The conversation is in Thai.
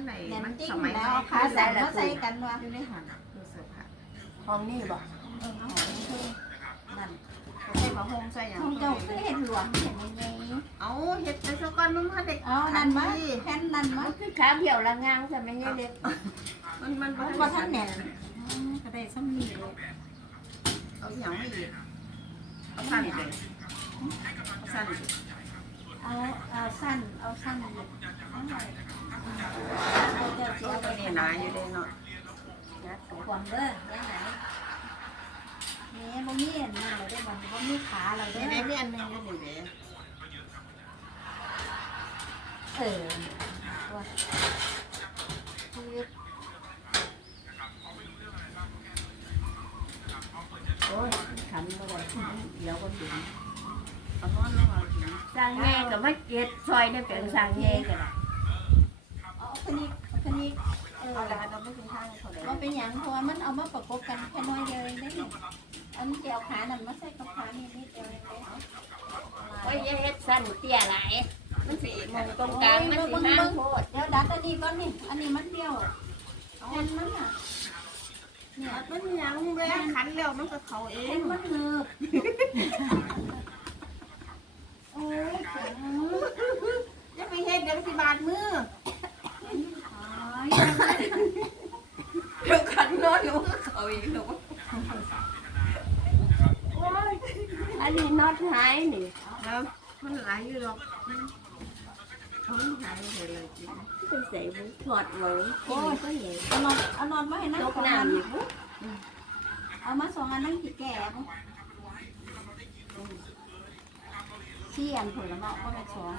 มันไหนแหนมมันจิ้งสมัยแล้วไหนเอาขาใส่มาใส่กันวะอยู่ในหันดูเสื้อผ้าห้องนี่บ่เออเอาของเธอนั่นใส่ผ้าห่มใส่หยังของเจ้าคือเห็นหลวงเห็นยังไงเอาเฮ็ดไปซะก่อนมึงมาเด็กเอานั่นมาแผ่นนั่นมามันคือขาเดี่ยวละงางใช่ไหมเนี่ยเด็กมันมันบ่บ่ท่านแหน่อืมก็ได้ซ้ำนี่เลยเอาหยังไม่อีกเอาสั้นเลยเอาสั้นเลยเอาเอาสั้นเอาสั้นอีกเอาหน่ นาอยู่เลยเนาะนะความเด้อยังไงนี่บ่มีอันนั้นเราได้บ่บ่มีขาเราเด้นี่อได้มีอันหนึงอยู่นี่เด้เออตัวชีโอ้ยทำบ่ได้เดี๋ยวก็ถึงเอานอนลงเอากินสร้างแง่กับมาเก็ดซอยได้เป็นสร้างแง่กันล่ะเอาคนนี้ คนนี้เออเอาละเราไม่ถึงทางเขาเลยว่าเป็นอย่างเพราะว่ามันเอามาประกบกันแค่น้อยเดียวเองได้หนี่งอันเดียวขานั่นมาใส่กับขานี่นิดเดียวเองได้โอ้ยเฮ็ดสั้นเตี้ยหลายมันสิมองตรงกลางมันสิห้างโพดเดี๋ยวดัดอันนี้ก่อนนี่อันนี้มันเดียวแผ่นมันอะเนี่ยมันยังแรงขันแล้วมันก็เขาเองมันเนืบโอ้ยจะไปเฮ็ดเดี๋ยวสิบาดมือ เดี๋ยวขันนอนอยู่ก็เขาอีกหนูโอ้ยอันนี้น็อตหายนี่แล้วมันหลายอยู่หรอกเขาไม่หายเลยเลยจริงเป็นใส่บุถอดหลงโอ้ยก็เห็นเอานอนเอานอนมาให้นั่งตกสองอันน้ำอีกบุเอามาสองอันนั่งกี่แก่ปุ๊เสี่ยนผลไม้ก็เป็นสอง